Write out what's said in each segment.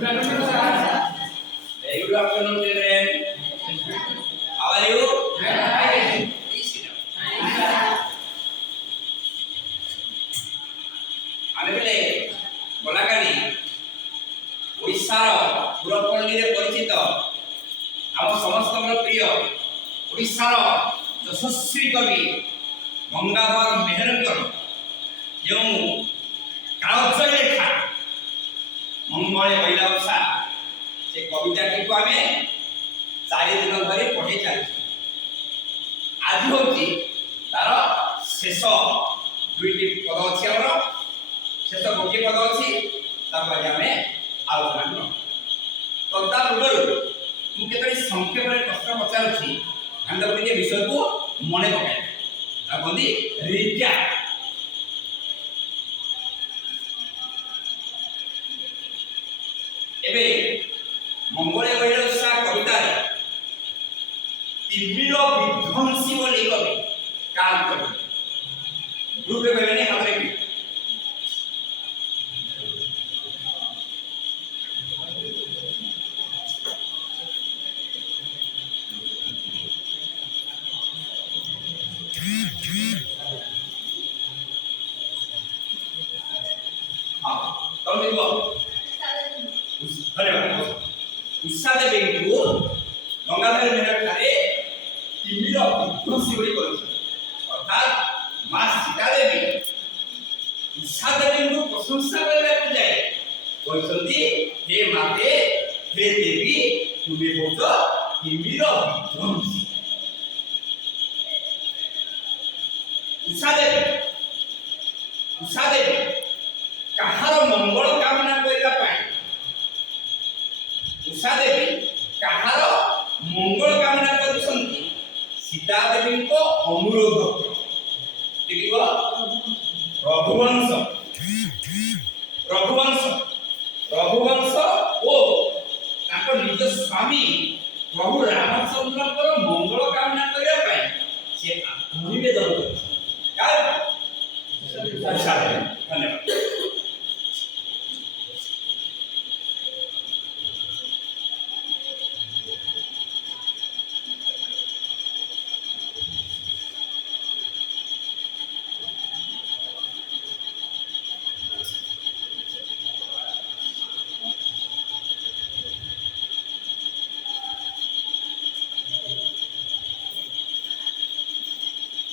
Very good afternoon, children. How are you? Please sit down. ଆମେ ବେଲେ ଗଲାକାଲି ଓଡ଼ିଶାର ପୁରପଲ୍ଲୀରେ ପରିଚିତ ଆମ ସମସ୍ତଙ୍କର ପ୍ରିୟ ଓଡ଼ିଶାର ଯଶସ୍ୱୀ କବି ଗଙ୍ଗାଧର ମେହେରଙ୍କର ଯେଉଁ କାଳଜୟୀ ଲେଖା ମଙ୍ଗଳେ ମହିଳା ଓଷା ସେ କବିତାଟିକୁ ଆମେ 4 ଦିନ ଧରି ପଢ଼ି ଚାଲିଛୁ। ଆଜି ହେଉଛି ତାର ଶେଷ 2ଟି ପଦ ଅଛି, ଆମର ଶେଷ ଗୋଟିଏ ପଦ ଅଛି, ତାକୁ ଆଜି ଆମେ ଆଲୋଚନା କରୁ। ତ ତା ପୂର୍ବରୁ ମୁଁ କେତୋଟି ସଂକ୍ଷେପରେ ପ୍ରଶ୍ନ ପଚାରୁଛି, ଆମେ ତାକୁ ଟିକେ ବିଷୟକୁ ମନେ ପକାଇବା। ତା କହନ୍ତି ରିକ୍ୟାପ୍। ଏବେ ମଙ୍ଗଳେ ମହିଳା ଓଷା କବିତାରେ ତିମିର ବିଧ୍ୱଂସୀ ବୋଲି କବି କାମ କରିଛନ୍ତି। ଗ୍ରୁପରେ କହିବେନି, ହାତରେ ବି ଧନ୍ୟବାଦ। ଉଷା ଦେବୀଙ୍କୁ ଗଙ୍ଗାଧର ମେହେର ଠାରେ ତିମିର ବିଧ୍ୱଂସୀ ବୋଲି କହିଛନ୍ତି। ଅର୍ଥାତ୍ ମା ସୀତା ଦେବୀ ଉଷା ଦେବୀଙ୍କୁ ପ୍ରଶଂସା କରିବାକୁ ଯାଏ କହିଛନ୍ତି, ହେ ମାତେ, ହେ ଦେବୀ, ତୁମେ ହେଉଛ ତିମିର ବିଧ୍ୱଂସୀ। ଉଷା ଦେବୀ କାହାର ମଙ୍ଗଳ କାମନା କରିବା ପାଇଁ, ଉଷା ଦେବୀ କାହାର ମଙ୍ଗଳ କାମନା କରୁଛନ୍ତି? ସୀତା ଦେବୀଙ୍କ ଅନୁରୋଧ ରଘୁବଂଶ ଓ ତାଙ୍କ ନିଜ ସ୍ୱାମୀ ପ୍ରଭୁ ରାମଚନ୍ଦ୍ରଙ୍କର ମଙ୍ଗଳ କାମନା କରିବା ପାଇଁ ସେ ନିବେଦନ କରିଛନ୍ତି। ଧନ୍ୟବାଦ।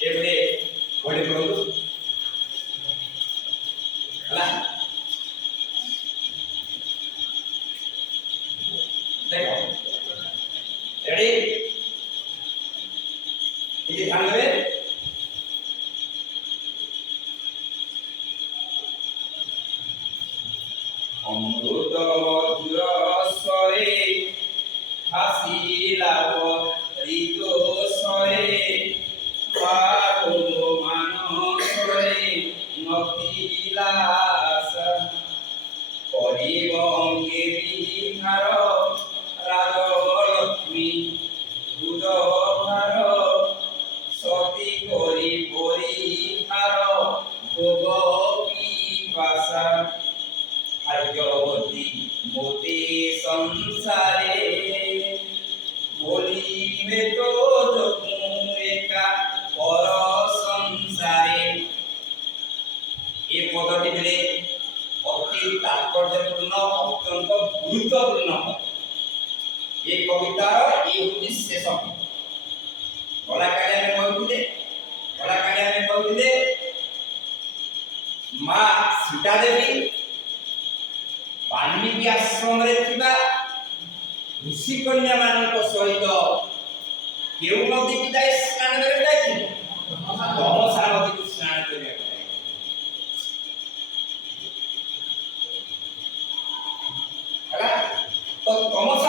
ଏବେ ଗୋଟେ କରନ୍ତୁ ହେଲା, ଦେଖ ରେଡି, ଟିକେ ଧ୍ୟାନ ଦେବେ। অমৃত মধুর স্বরে হাসিলা ঋত স্বরে পাগল মানসরে নথিলা করিব অঙ্গে বিহার রাজলক্ষ্মী উদভার সতী করি পরিহার ভোগ পিপাসা ভাগ্যবতী মোতে সংসারে বলিবে তো একা পর সংসারে। এই পদটি বেলে অতি তাৎপর্যপূর্ণ, অত্যন্ত গুরুত্বপূর্ণ। এই কবিতার এই হচ্ছে শেষ। গলাকালি আমি কହୁଥିଲେ মা সীতা দেবী ବାଲ୍ମୀକି ଆଶ୍ରମରେ ଥିବା ଋଷିକନ୍ୟା ମାନଙ୍କ ସହିତ କେଉଁ ନଦୀକୁ ଯାଇ ସ୍ନାନ କରିବାକୁ ଯାଇଥିଲେ? ତମସା ନଦୀକୁ ସ୍ନାନ କରିବାକୁ ଯାଇଥିଲେ। ହେଲା, ତ ତମସା